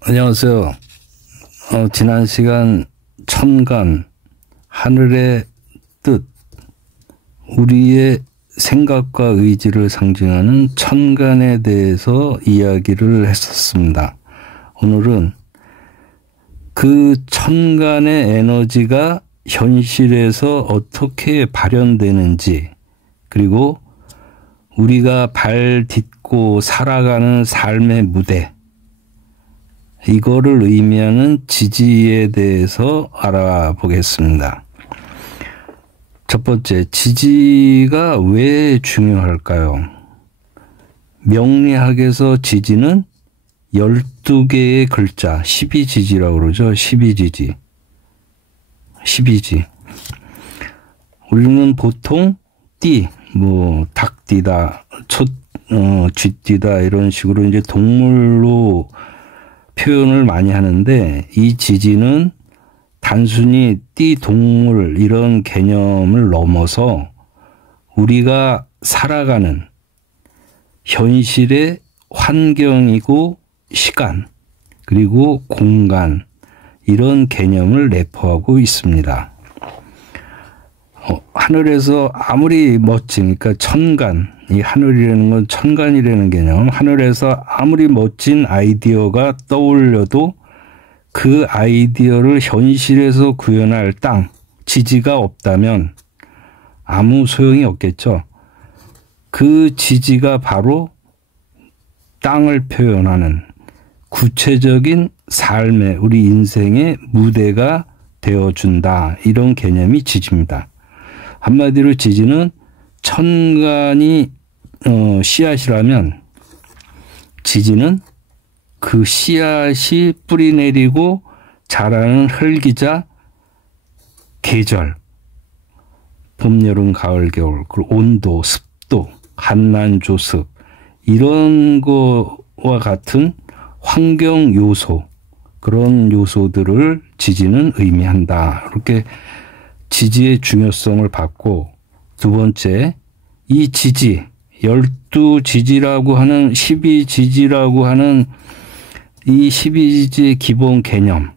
안녕하세요. 지난 시간 천간, 하늘의 뜻, 우리의 생각과 의지를 상징하는 천간에 대해서 이야기를 했었습니다. 오늘은 그 천간의 에너지가 현실에서 어떻게 발현되는지, 그리고 우리가 발 딛고 살아가는 삶의 무대, 이거를 의미하는 지지에 대해서 알아보겠습니다. 첫 번째, 지지가 왜 중요할까요? 명리학에서 지지는 12개의 글자, 12지지라고 그러죠. 12지지. 12지. 우리는 보통 띠, 닭띠다, 쥐띠다, 이런 식으로 이제 동물로 표현을 많이 하는데, 이 지지는 단순히 띠, 동물 이런 개념을 넘어서 우리가 살아가는 현실의 환경이고 시간, 그리고 공간, 이런 개념을 내포하고 있습니다. 하늘에서 아무리 멋진, 그러니까 천간, 이 하늘이라는 건 천간이라는 개념, 하늘에서 아무리 멋진 아이디어가 떠올려도 그 아이디어를 현실에서 구현할 땅, 지지가 없다면 아무 소용이 없겠죠. 그 지지가 바로 땅을 표현하는 구체적인 삶의, 우리 인생의 무대가 되어준다, 이런 개념이 지지입니다. 한마디로 지지는 천간이 씨앗이라면 지지는 그 씨앗이 뿌리내리고 자라는 흙이자 계절, 봄, 여름, 가을, 겨울, 그리고 온도, 습도, 한난, 조습, 이런 거와 같은 환경 요소, 그런 요소들을 지지는 의미한다. 이렇게 지지의 중요성을 받고, 두 번째, 이 지지, 12지지라고 하는, 12지지라고 하는 이 12지지의 기본 개념,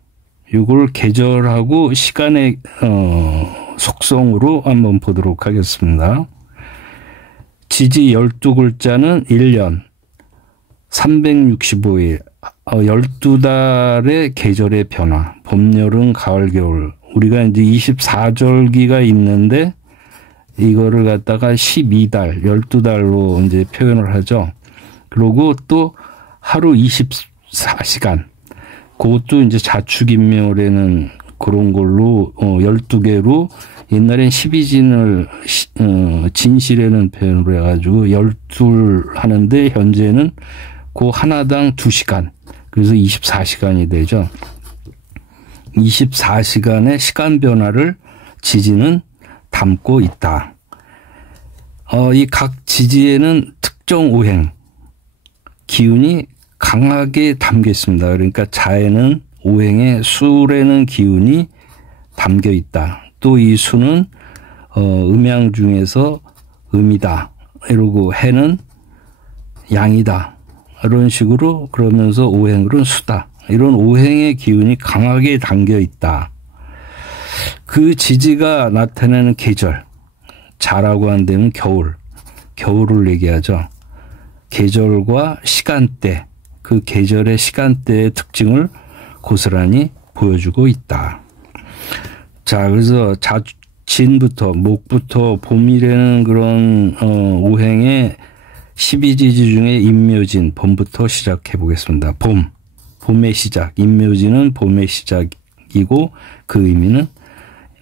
이걸 계절하고 시간의 속성으로 한번 보도록 하겠습니다. 지지 12글자는 1년 365일, 12달의 계절의 변화, 봄, 여름, 가을, 겨울. 우리가 이제 24절기가 있는데 이거를 갖다가 12달, 12달로 이제 표현을 하죠. 그리고 또 하루 24시간. 그것도 이제 자축인묘라는 그런 걸로 12개로, 옛날엔 12진을 진시라는 표현으로 해가지고 12 하는데 현재는 그 하나당 2시간. 그래서 24시간이 되죠. 24시간의 시간 변화를 지지는 담고 있다. 이 각 지지에는 특정 오행, 기운이 강하게 담겨 있습니다. 그러니까 자에는, 오행의 수라는 기운이 담겨 있다. 또 이 수는 음양 중에서 음이다, 이러고 해는 양이다, 이런 식으로, 그러면서 오행으로는 수다, 이런 오행의 기운이 강하게 담겨 있다. 그 지지가 나타내는 계절, 자라고 하는 데는 겨울을 얘기하죠. 계절과 시간대, 그 계절의 시간대의 특징을 고스란히 보여주고 있다. 자, 그래서 진부터, 목부터 봄이라는 그런 오행의 12지지 중에 임묘진, 봄부터 시작해 보겠습니다. 봄의 시작, 임묘진은 봄의 시작이고, 그 의미는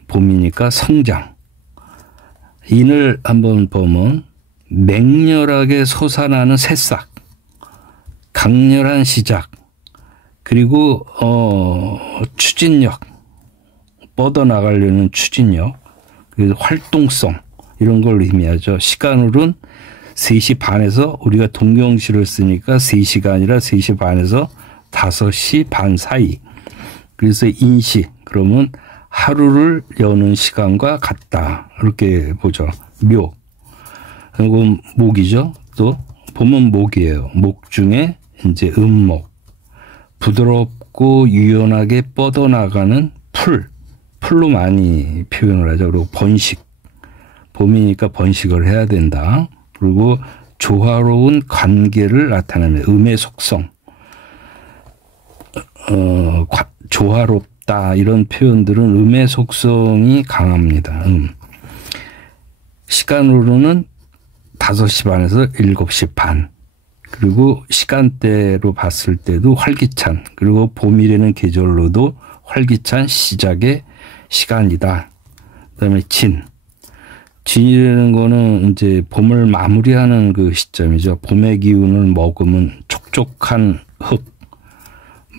봄이니까 성장. 인을 한번 보면 맹렬하게 솟아나는 새싹, 강렬한 시작, 그리고 추진력, 뻗어나가려는 추진력, 그래서 활동성, 이런 걸 의미하죠. 시간으로는 3시 반에서, 우리가 동경시를 쓰니까 3시가 아니라 3시 반에서 5시 반 사이. 그래서 인시, 그러면 하루를 여는 시간과 같다, 이렇게 보죠. 묘, 그리고 목이죠. 또 보면 목이에요. 목 중에 이제 음목, 부드럽고 유연하게 뻗어나가는 풀로 많이 표현을 하죠. 그리고 번식, 봄이니까 번식을 해야 된다. 그리고 조화로운 관계를 나타내는 음의 속성, 조화롭다 이런 표현들은 음의 속성이 강합니다. 시간으로는 5시 반에서 7시 반. 그리고 시간대로 봤을 때도 활기찬, 그리고 봄이라는 계절로도 활기찬 시작의 시간이다. 그다음에 진이라는 거는 이제 봄을 마무리하는 그 시점이죠. 봄의 기운을 머금은 촉촉한 흙,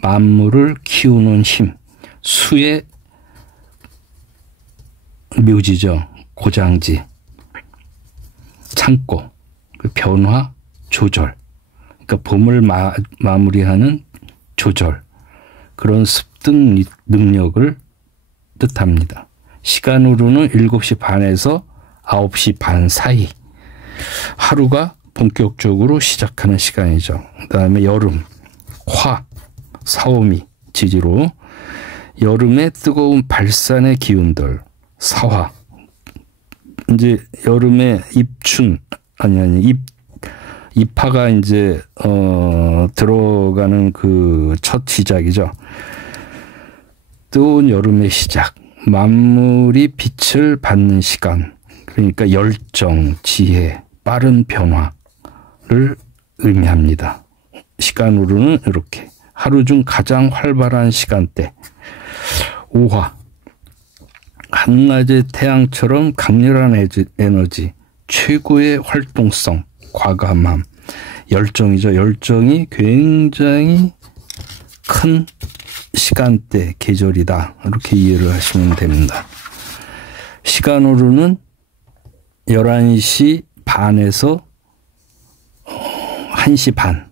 만물을 키우는 힘, 수의 묘지죠. 고장지, 창고, 그 변화, 조절. 그러니까 봄을 마무리하는 조절, 그런 습득 능력을 뜻합니다. 시간으로는 7시 반에서 9시 반 사이, 하루가 본격적으로 시작하는 시간이죠. 그다음에 여름, 사오미, 지지로 여름의 뜨거운 발산의 기운들, 사화, 이제 여름에 입하가 이제 들어가는 그 첫 시작이죠. 뜨거운 여름의 시작, 만물이 빛을 받는 시간, 그러니까 열정, 지혜, 빠른 변화를 의미합니다. 시간으로는 이렇게 하루 중 가장 활발한 시간대, 오화, 한낮의 태양처럼 강렬한 에너지, 최고의 활동성, 과감함, 열정이죠. 열정이 굉장히 큰 시간대, 계절이다. 이렇게 이해를 하시면 됩니다. 시간으로는 11시 반에서 1시 반,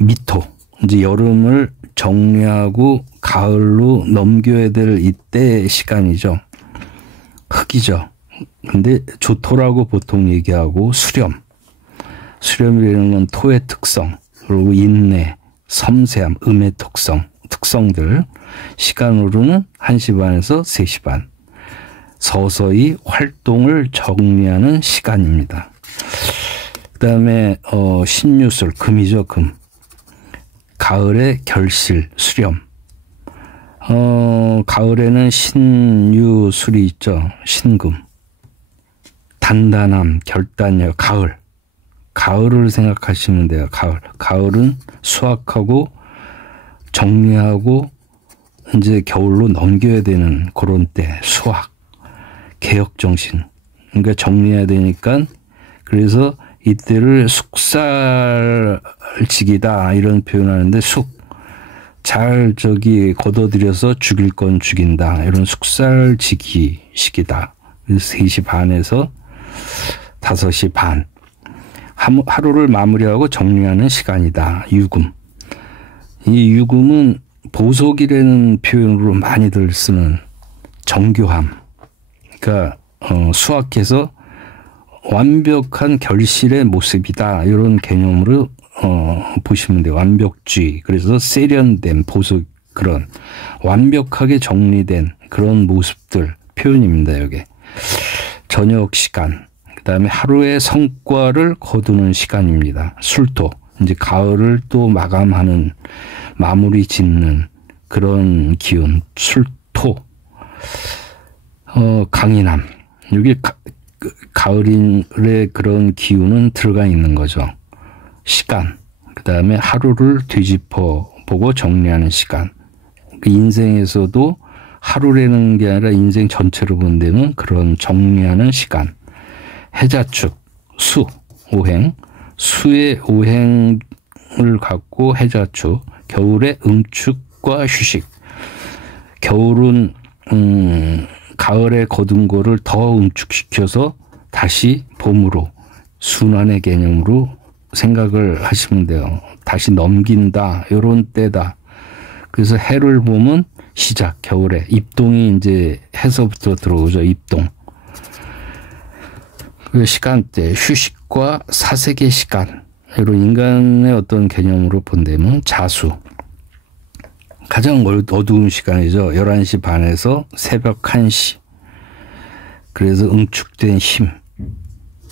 미토, 이제 여름을 정리하고 가을로 넘겨야 될 이때 시간이죠. 흑이죠. 근데 조토라고 보통 얘기하고 수렴이라는 건 토의 특성, 그리고 인내, 섬세함, 음의 특성들. 시간으로는 1시 반에서 3시 반. 서서히 활동을 정리하는 시간입니다. 그다음에 신유술, 금이죠, 금. 가을의 결실, 수렴. 가을에는 신유술이 있죠. 신금. 단단함, 결단력, 가을을 생각하시면 돼요. 가을은 수확하고 정리하고 이제 겨울로 넘겨야 되는 그런 때, 수확, 개혁정신. 그러니까 정리해야 되니까, 그래서 이때를 숙살지기다 이런 표현하는데, 잘 걷어들여서 죽일 건 죽인다, 이런 숙살지기 시기다. 그래서 3시 반에서 5시 반. 하루를 마무리하고 정리하는 시간이다. 유금. 이 유금은 보속이라는 표현으로 많이들 쓰는 정교함. 그러니까 수학해서 완벽한 결실의 모습이다. 이런 개념으로 보시면 돼요. 완벽주의. 그래서 세련된 보속, 그런 완벽하게 정리된 그런 모습들 표현입니다. 여기 저녁 시간. 그다음에 하루의 성과를 거두는 시간입니다. 술토, 이제 가을을 또 마감하는, 마무리 짓는 그런 기운, 술토. 강인함, 여기 가을의 그런 기운은 들어가 있는 거죠. 시간, 그다음에 하루를 뒤집어 보고 정리하는 시간. 인생에서도 하루라는 게 아니라 인생 전체로 본다면 그런 정리하는 시간. 해자축, 오행, 수의 오행을 갖고 해자축, 겨울의 응축과 휴식. 겨울은 가을에 거둔 거를 더 응축시켜서 다시 봄으로, 순환의 개념으로 생각을 하시면 돼요. 다시 넘긴다, 이런 때다. 그래서 해를 보면 시작, 겨울에 입동이 이제 해서부터 들어오죠. 입동. 그 시간대, 휴식과 사색의 시간. 이런 인간의 어떤 개념으로 본다면 자수. 가장 어두운 시간이죠. 11시 반에서 새벽 1시. 그래서 응축된 힘,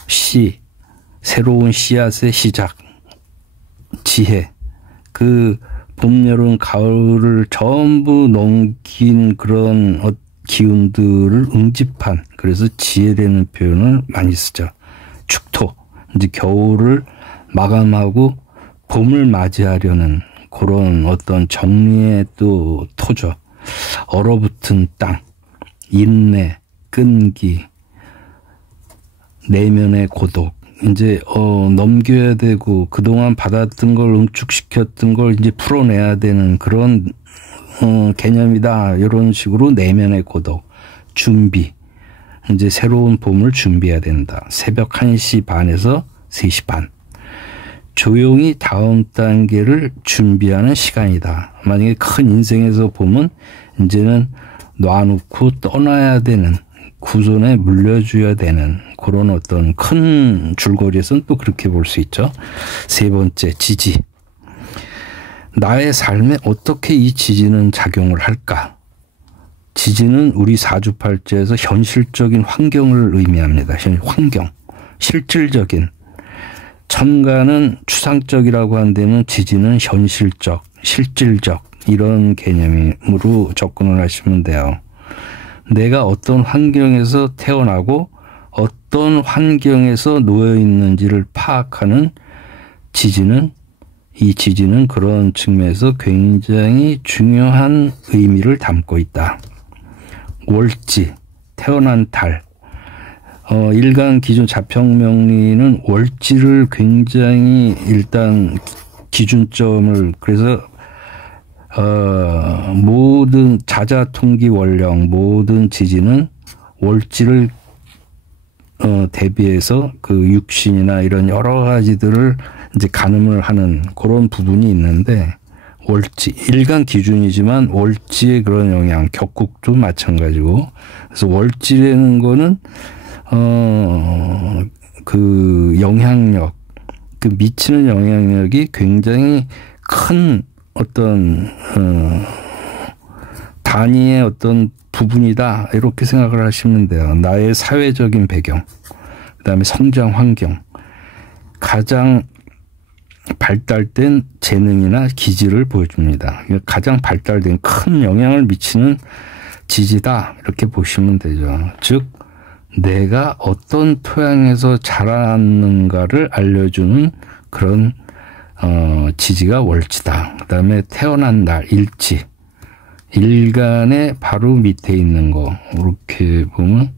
씨, 새로운 씨앗의 시작, 지혜, 그 봄, 여름, 가을을 전부 넘긴 그런 기운들을 응집한, 그래서 지혜라는 표현을 많이 쓰죠. 축토, 이제 겨울을 마감하고 봄을 맞이하려는 그런 어떤 정리의 또 토죠. 얼어붙은 땅, 인내, 끈기, 내면의 고독, 이제 넘겨야 되고 그동안 받았던 걸 응축시켰던 걸 이제 풀어내야 되는 그런 개념이다. 이런 식으로 내면의 고독, 준비, 이제 새로운 봄을 준비해야 된다. 새벽 1시 반에서 3시 반. 조용히 다음 단계를 준비하는 시간이다. 만약에 큰 인생에서 보면 이제는 놔놓고 떠나야 되는, 구존에 물려줘야 되는 그런 어떤 큰 줄거리에서는 또 그렇게 볼 수 있죠. 세 번째, 지지. 나의 삶에 어떻게 이 지지는 작용을 할까? 지지는 우리 사주팔자에서 현실적인 환경을 의미합니다. 환경, 실질적인. 천간은 추상적이라고 한다면 지지는 현실적, 실질적 이런 개념으로 접근을 하시면 돼요. 내가 어떤 환경에서 태어나고 어떤 환경에서 놓여 있는지를 파악하는 지지는, 이 지지는 그런 측면에서 굉장히 중요한 의미를 담고 있다. 월지, 태어난 달. 일간 기준 자평명리는 월지를 굉장히 일단 기준점을, 그래서 모든 자자통기 원령, 모든 지지는 월지를 대비해서 그 육신이나 이런 여러 가지들을 이제 가늠을 하는 그런 부분이 있는데, 월지, 일간 기준이지만 월지의 그런 영향, 격국도 마찬가지고, 그래서 월지라는 거는 그 영향력, 그 미치는 영향력이 굉장히 큰 어떤 단위의 어떤 부분이다, 이렇게 생각을 하시면 돼요. 나의 사회적인 배경, 그다음에 성장 환경, 가장 발달된 재능이나 기질을 보여줍니다. 가장 발달된 큰 영향을 미치는 지지다, 이렇게 보시면 되죠. 즉 내가 어떤 토양에서 자랐는가를 알려주는 그런 지지가 월지다. 그다음에 태어난 날, 일지, 일간의 바로 밑에 있는 거, 이렇게 보면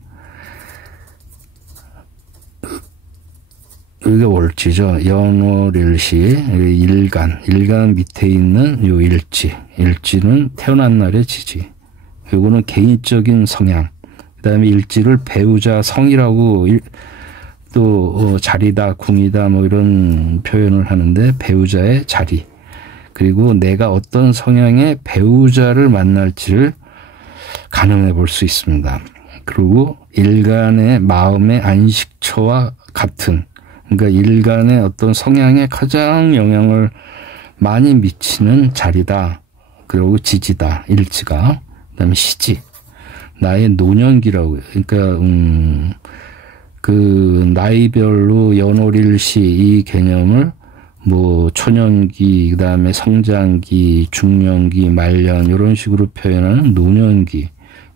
여기가 월지죠. 연월일시, 일간 밑에 있는 요 일지, 일지는 태어난 날의 지지. 요거는 개인적인 성향. 그다음에 일지를 배우자 성이라고 또 자리다, 궁이다 뭐 이런 표현을 하는데, 배우자의 자리. 그리고 내가 어떤 성향의 배우자를 만날지를 가늠해 볼 수 있습니다. 그리고 일간의 마음의 안식처와 같은, 그러니까 일간의 어떤 성향에 가장 영향을 많이 미치는 자리다. 그리고 지지다, 일지가. 그다음에 시지, 나의 노년기라고. 그러니까 그 나이별로 연월일시 이 개념을 뭐 초년기, 그다음에 성장기, 중년기, 말년 이런 식으로 표현하는 노년기.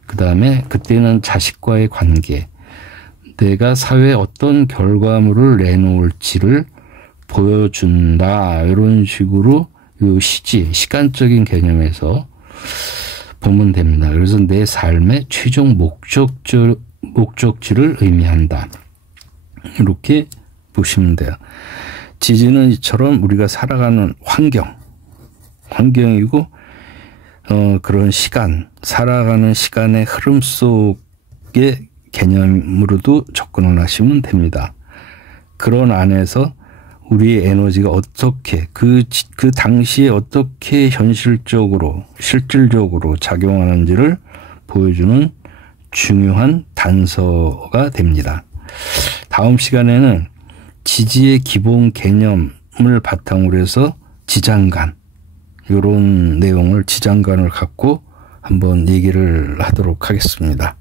그다음에 그때는 자식과의 관계, 내가 사회에 어떤 결과물을 내놓을지를 보여준다, 이런 식으로 요 시지, 시간적인 개념에서 보면 됩니다. 그래서 내 삶의 최종 목적지를 의미한다, 이렇게 보시면 돼요. 지지는 이처럼 우리가 살아가는 환경이고 그런 시간, 살아가는 시간의 흐름 속의 개념으로도 접근을 하시면 됩니다. 그런 안에서 우리의 에너지가 어떻게 그 당시에 어떻게 현실적으로, 실질적으로 작용하는지를 보여주는 중요한 단서가 됩니다. 다음 시간에는 지지의 기본 개념, 바탕으로 해서 지장간 이런 내용을 지장간을 갖고 한번 얘기를 하도록 하겠습니다.